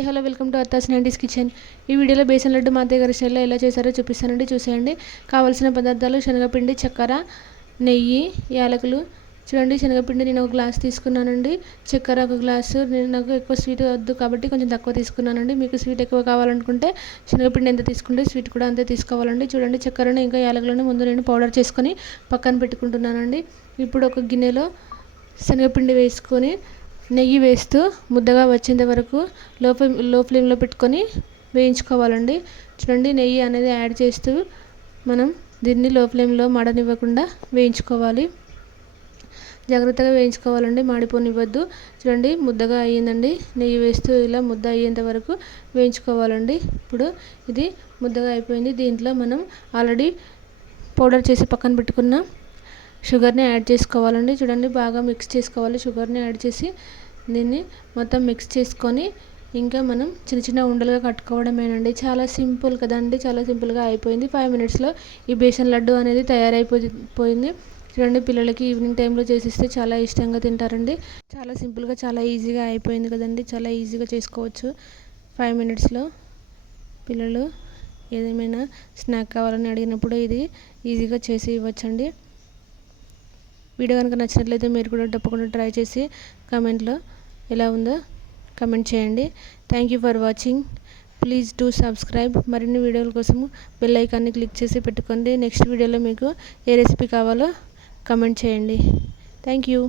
Hi hello welcome to అత్తాస్ 90s kitchen. ఈ వీడియోలో బేసన్ లడ్డు మా అత్తయ్య గారి స్టైల్లో ఎలా చేశారో చూపిస్తానండి, చూసేయండి. కావాల్సిన పదార్థాలు: శనగపిండి, చక్కెర, నెయ్యి, యాలకులు. చూడండి, శనగపిండి నేను ఒక గ్లాస్ తీసుకున్నానండి, చక్కెర ఒక గ్లాసు. నాకు ఎక్కువ స్వీట్ వద్దు కాబట్టి కొంచెం తక్కువ తీసుకున్నానండి. మీకు స్వీట్ ఎక్కువ కావాలనుకుంటే శనగపిండి ఎంత తీసుకుంటే స్వీట్ కూడా అంతే తీసుకోవాలండి. చూడండి, చక్కెరను ఇంకా యాలకులను ముందు నేను పౌడర్ చేసుకొని పక్కన పెట్టుకుంటున్నానండి. ఇప్పుడు ఒక గిన్నెలో శనగపిండి వేసుకొని నెయ్యి వేస్తూ ముద్దగా వచ్చేంత వరకు లో ఫ్లేమ్లో పెట్టుకొని వేయించుకోవాలండి. చూడండి, నెయ్యి అనేది యాడ్ చేస్తూ మనం దీన్ని లో ఫ్లేమ్లో మాడనివ్వకుండా వేయించుకోవాలి. జాగ్రత్తగా వేయించుకోవాలండి, మాడిపోనివ్వద్దు. చూడండి, ముద్దగా అయ్యిందండి. నెయ్యి వేస్తూ ఇలా ముద్ద అయ్యేంత వరకు వేయించుకోవాలండి. ఇప్పుడు ఇది ముద్దగా అయిపోయింది. దీంట్లో మనం ఆల్రెడీ పౌడర్ చేసి పక్కన పెట్టుకున్న షుగర్ని యాడ్ చేసుకోవాలండి. చూడండి, బాగా మిక్స్ చేసుకోవాలి. షుగర్ని యాడ్ చేసి దీన్ని మొత్తం మిక్స్ చేసుకొని ఇంకా మనం చిన్న చిన్న ఉండలుగా కట్టుకోవడమేనండి. చాలా సింపుల్ కదండి, చాలా సింపుల్గా అయిపోయింది. 5 మినిట్స్లో ఈ బేసన్ లడ్డు అనేది తయారైపోయింది. చూడండి, పిల్లలకి ఈవినింగ్ టైంలో చేసిస్తే చాలా ఇష్టంగా తింటారండి. చాలా సింపుల్గా, చాలా ఈజీగా అయిపోయింది కదండి. చాలా ఈజీగా చేసుకోవచ్చు 5 మినిట్స్లో. పిల్లలు ఏదేమైనా స్నాక్ కావాలని అడిగినప్పుడు ఇది ఈజీగా చేసి ఇవ్వచ్చండి. వీడియో కనుక నచ్చినట్లయితే మీరు కూడా తప్పకుండా ట్రై చేసి కామెంట్లో ఎలా ఉందో కామెంట్ చేయండి. Thank you for watching. Please do subscribe. మరిన్ని వీడియోల కోసం బెల్ ఐకాన్ని క్లిక్ చేసి పెట్టుకోండి. నెక్స్ట్ వీడియోలో మీకు ఏ రెసిపీ కావాలో కామెంట్ చేయండి. Thank you.